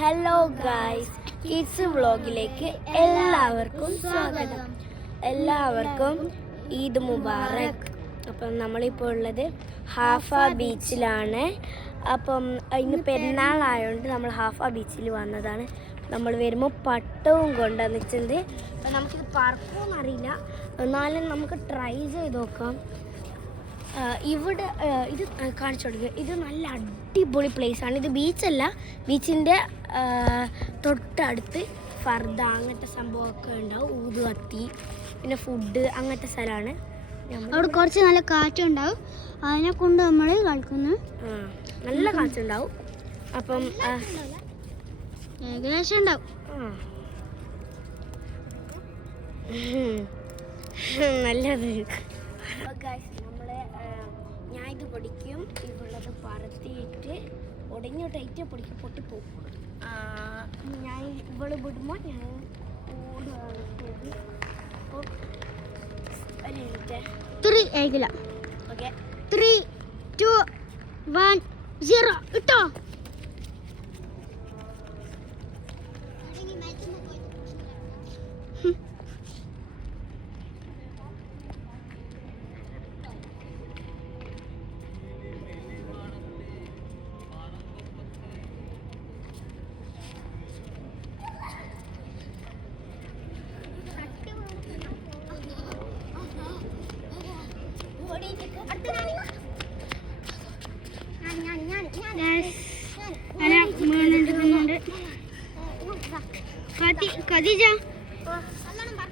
Hello guys, kids വ്ളോഗിലേക്ക് എല്ലാവർക്കും സ്വാഗതം. എല്ലാവർക്കും ഈദ് മുബാറക്. അപ്പം നമ്മളിപ്പോൾ ഉള്ളത് ഹാഫ ബീച്ചിലാണ്. അപ്പം ഇന്ന് പെരുന്നാളായതുകൊണ്ട് നമ്മൾ ഹാഫ ബീച്ചിൽ വന്നതാണ്. നമ്മൾ വരുമ്പോൾ പട്ടവും കൊണ്ടുവന്ന് വെച്ചത്. അപ്പം നമുക്കിത് പറക്കുമെന്ന് അറിയില്ല, എന്നാലും നമുക്ക് ട്രൈ ചെയ്ത് നോക്കാം. ഇവിടെ ഇത് കാണിച്ചു കൊടുക്കുക. ഇത് നല്ല അടിപൊളി പ്ലേസാണ്. ഇത് ബീച്ചല്ല, ബീച്ചിൻ്റെ തൊട്ടടുത്ത് ഫർദ അങ്ങനത്തെ സംഭവമൊക്കെ ഉണ്ടാവും. ഊതുകത്തി, പിന്നെ ഫുഡ്, അങ്ങനത്തെ സ്ഥലമാണ്. അവിടെ കുറച്ച് നല്ല കാറ്റുണ്ടാവും, അതിനെ കൊണ്ട് നമ്മൾ കളിക്കുന്നു. നല്ല കാറ്റുണ്ടാവും. അപ്പം ഏകദേശം ഉണ്ടാവും. നല്ലത്. ഞാൻ ഇത് പൊടിക്കും, ഇവളത് പറത്തിയിട്ട് ഉടഞ്ഞ ടൈറ്റ് പൊടിക്കും, പൊട്ടിപ്പോവും. ഞാൻ ഇവള് വിടുമ്പോൾ ഞാൻ ഓടുകയാണ്. അപ്പോൾ ഒരു മിനിറ്റ്. 3 ഏകില്ല. ഓക്കെ, 3, 2, 1, 0 ഇട്ടോ.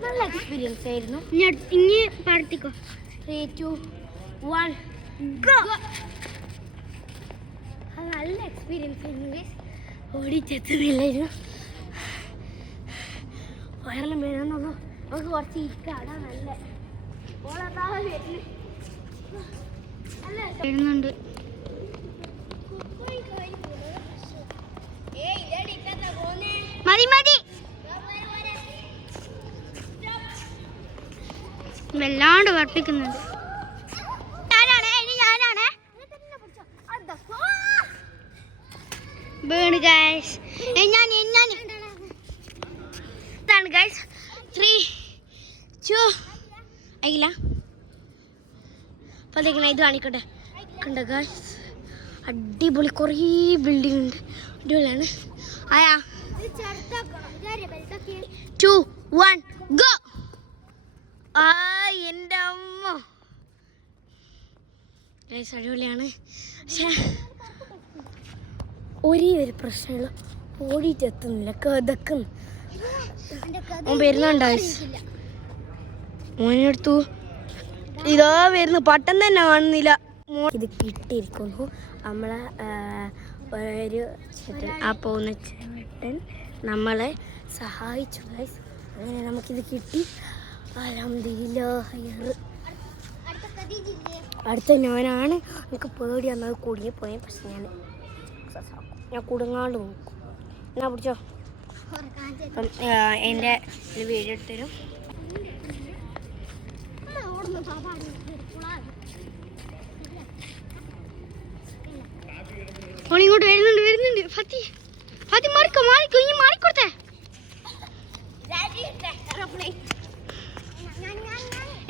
നല്ല എക്സ്പീരിയൻസ് ആയിരുന്നു. ഇനി പറത്തിക്കോ. 3, 2, 1 ഗോ. നല്ല എക്സ്പീരിയൻസ് ആയിരുന്നു. ഓടിച്ചെത്തുന്നില്ലായിരുന്നു. വയറെല്ലാം വേണമെന്നുള്ളൂ. നമുക്ക് കുറച്ച് ഇരിക്കാം. അതാ നല്ല വരുന്നുണ്ട്. മതി മതി, വല്ലാണ്ട് വർപ്പിക്കുന്നുണ്ട്. വീണ് ഗൈസ്. ഇതാണ് ഗൈസ്. 3, 2 ആയില്ല. അപ്പോൾ അതെങ്ങനെ ഇത് കാണിക്കട്ടെ. കണ്ട ഗൈസ്, അടിപൊളി കുറേ ബിൽഡിംഗ് ഉണ്ട്. അടിപൊളിയാണ്. ആയാ 2, 1 ഗോ. എൻ്റെ അമ്മ ഗൈസ്, അടിപൊളിയാണ്. പക്ഷേ ഒരേ ഒരു പ്രശ്നമുള്ള, ഓടിയിട്ടെത്തുന്നില്ല, കഥക്കുന്നു. ഓൻ വരുന്നുണ്ടോ? മോനെടുത്തു, ഇതാ വരുന്നു. പട്ടം തന്നെ കാണുന്നില്ല. ഇത് കിട്ടിയിരിക്കുന്നു. നമ്മളെ ഒരു ചേട്ടൻ, ആ പോകുന്ന ചേട്ടൻ നമ്മളെ സഹായിച്ചു ഗൈസ്. അങ്ങനെ നമുക്കിത് കിട്ടി. അൽഹംദുലില്ലാഹ്. അടുത്ത ഞാനാണ്. എനിക്ക് പേടി വന്നത് കുടുങ്ങി പോയ. പക്ഷെ ഞാൻ കുടുങ്ങാണ്ട് നോക്കും. എന്നാ പിടിച്ചോ. അപ്പം എൻ്റെ വീഡിയോ എടുത്തരും. ഇങ്ങോട്ട് വരുന്നുണ്ട്. ഫാത്തി മാറിക്കോ, ഇനി മാറിക്കൊടുത്തേ.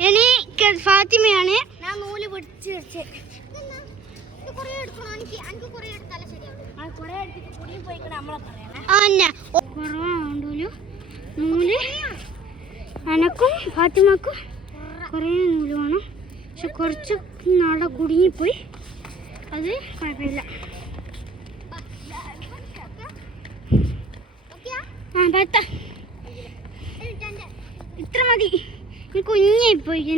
എനിക്ക് ഫാത്തിമയാണ്. ഞാൻ നൂല് പിടിച്ച് കുറവാണ്ടല്ലോ നൂല്. എനക്കും ഫാത്തിമക്കും കുറേ നൂല് വേണം. പക്ഷെ കുറച്ച് നാളെ കുടുങ്ങിപ്പോയി. അത് കുഴപ്പമില്ല. ഇത്ര മതി. കുഞ്ഞായിപ്പോയി.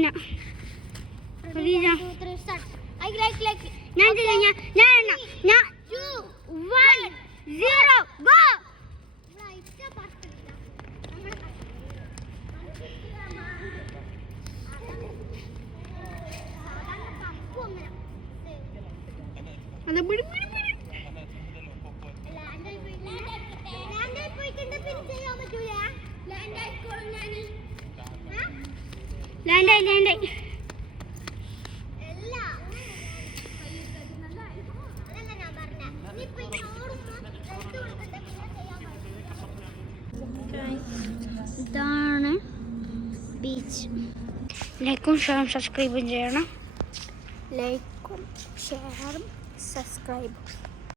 ഞാൻ ലാൻഡായി. ഇതാണ് ബീച്ച്. ലൈക്കും ഷെയറും സബ്സ്ക്രൈബും ചെയ്യണം. ലൈക്കും ഷെയറും സബ്സ്ക്രൈബും.